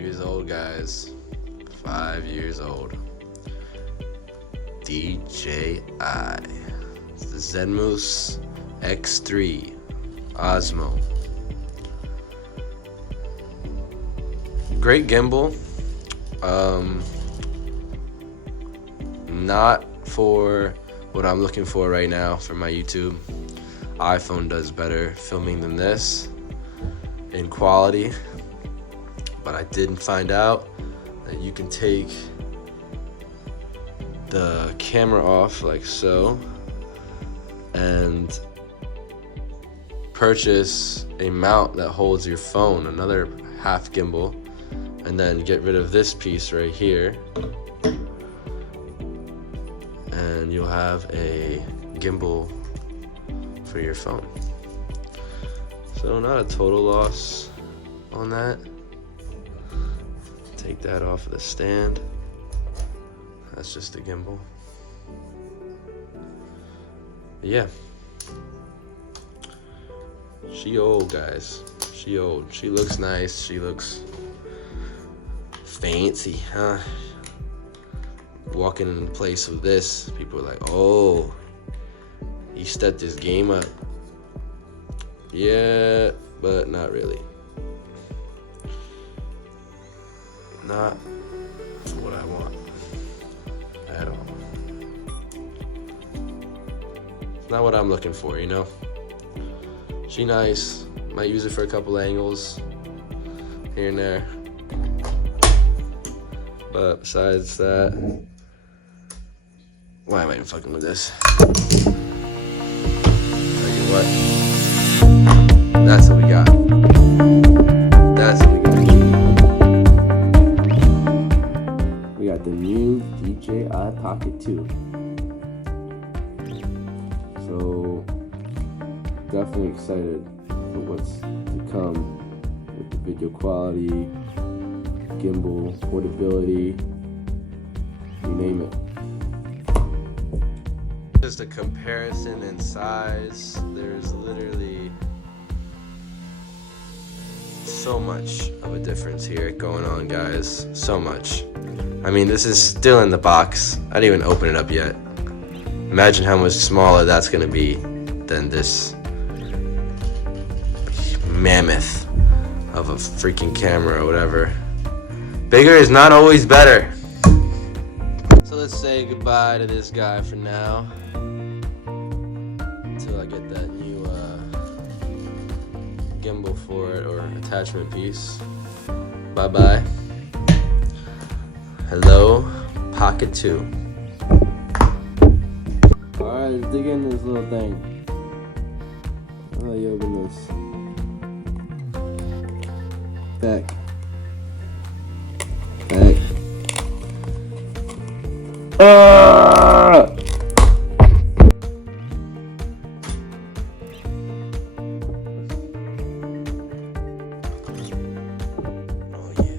years old, guys. 5 years old. DJI. It's the Zenmous X3 Osmo. Great gimbal. Not for what I'm looking for right now for my YouTube. iPhone does better filming than this in quality, but I didn't find out that you can take the camera off like so and purchase a mount that holds your phone, another half gimbal, and then get rid of this piece right here, and you'll have a gimbal for your phone. So not a total loss on that. Take that off of the stand. That's just a gimbal. Yeah. She old, guys. She old. She looks nice. She looks fancy, huh? Walking in place with this, people are like, oh, he stepped his game up. Yeah, but not really. Not what I want at all. It's not what I'm looking for, you know? She nice. Might use it for a couple angles here and there. But besides that, why am I even fucking with this? Tell you what, that's what we got. That's what we got. We got the new DJI Pocket 2. So definitely excited for what's to come with the video quality, gimbal, portability, you name it. Just a comparison in size, there's literally so much of a difference here going on, guys. So much. I mean, this is still in the box. I didn't even open it up yet. Imagine how much smaller that's gonna be than this mammoth of a freaking camera or whatever. Bigger is not always better. So let's say goodbye to this guy for now until I get that new gimbal for it, or attachment piece. Bye bye. Hello, Pocket 2. Alright, let's dig in this little thing. I'll let you open this. Back. Oh yeah.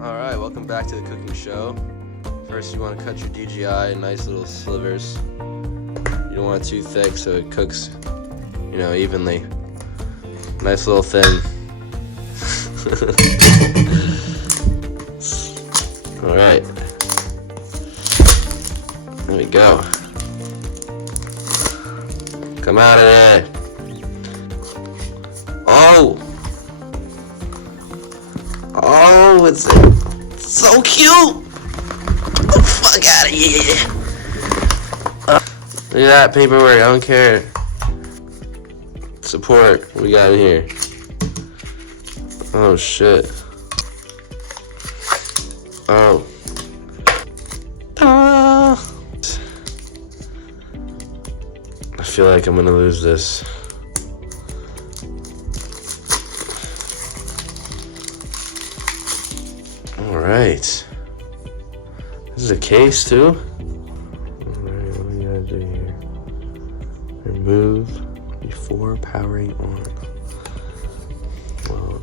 Alright, welcome back to the cooking show. First you want to cut your DJI in nice little slivers. You don't want it too thick so it cooks, you know, evenly. Nice little thin. Alright. There we go. Come out of there. Oh! Oh, it's so cute! Get the fuck out of here! Look at that paperwork, I don't care. Support, what we got in here? Oh shit. Oh. I feel like I'm gonna lose this. Alright. This is a case too? Alright, what do we gotta do here? Remove before powering on. Well,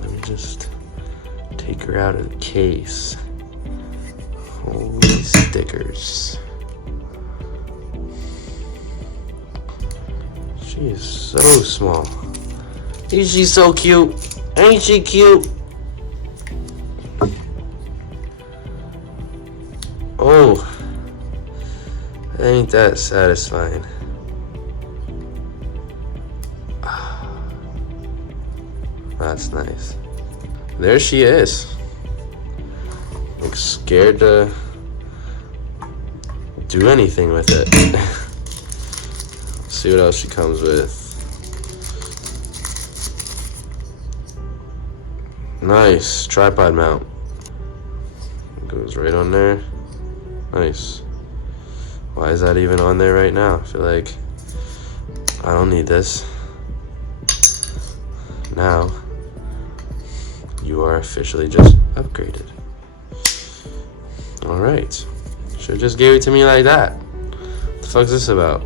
let me just take her out of the case. Holy stickers. She is so small. Ain't she so cute? Ain't she cute? Oh, ain't that satisfying? That's nice. There she is. Like scared to do anything with it. See what else she comes with. Nice tripod mount. Goes right on there. Nice. Why is that even on there right now? I feel like I don't need this. Now you are officially just upgraded. Alright. Should've just gave it to me like that. What the fuck's this about?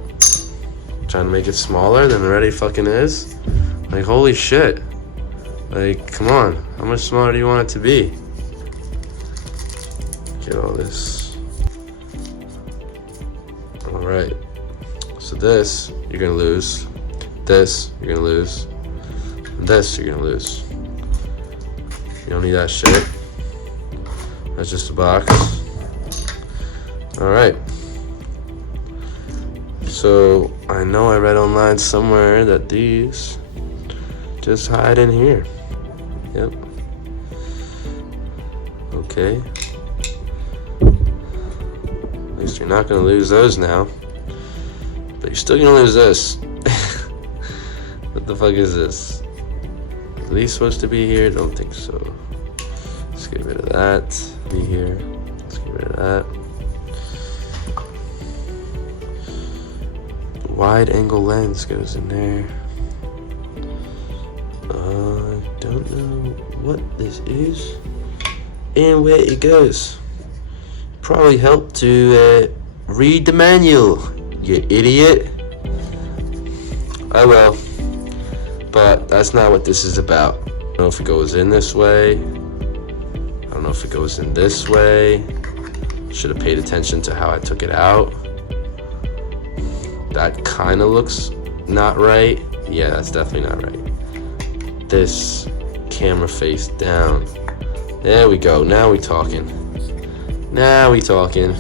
Trying to make it smaller than it already fucking is? Like, holy shit. Like, come on. How much smaller do you want it to be? Get all this. Alright. So this, you're gonna lose. This, you're gonna lose. And this, you're gonna lose. You don't need that shit. That's just a box. Alright. So, I know I read online somewhere that these just hide in here. Yep. Okay. At least you're not gonna lose those now. But you're still gonna lose this. What the fuck is this? Are these supposed to be here? Don't think so. Let's get rid of that. Be here. Let's get rid of that. Wide angle lens goes in there. Don't know what this is and where it goes. Probably help to read the manual, you idiot. I will, but that's not what this is about. I don't know if it goes in this way. I don't know if it goes in this way. Should have paid attention to how I took it out. That kind of looks not right. Yeah, that's definitely not right. This camera face down. There we go. Now we talking. Now we talking.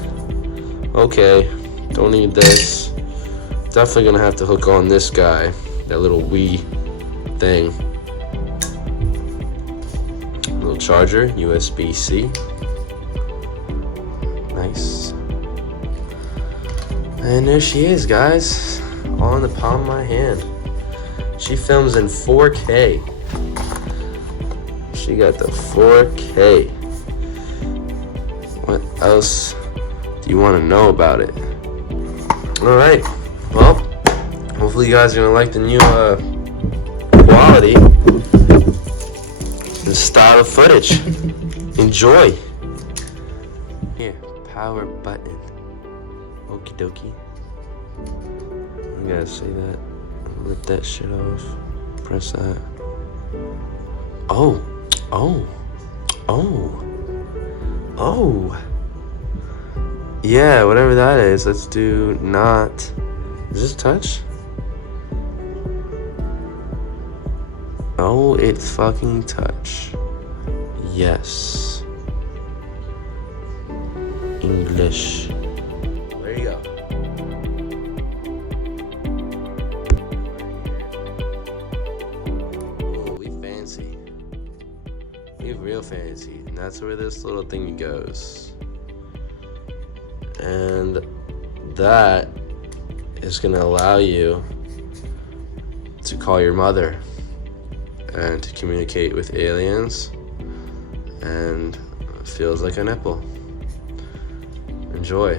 Okay. Don't need this. Definitely gonna have to hook on this guy. That little Wii thing. Little charger. USB-C. Nice. And there she is, guys. All in the palm of my hand. She films in 4K. She got the 4K. What else do you want to know about it? Alright. Well, hopefully you guys are going to like the new quality and style of footage. Enjoy. Here, power button. Okie dokie. You gotta say that. Rip that shit off. Press that. Oh. Yeah, whatever that is. Let's do not. Is this touch? Oh, it's fucking touch. Yes. English. There you go. Real fancy, and that's where this little thingy goes, and that is gonna allow you to call your mother and to communicate with aliens, and it feels like a nipple. Enjoy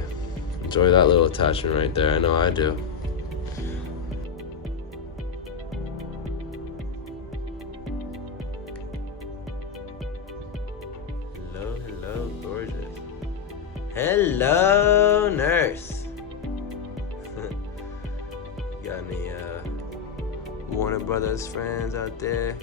that little attachment right there. I know I do. Hello, gorgeous. Hello, nurse. Got any Warner Brothers friends out there?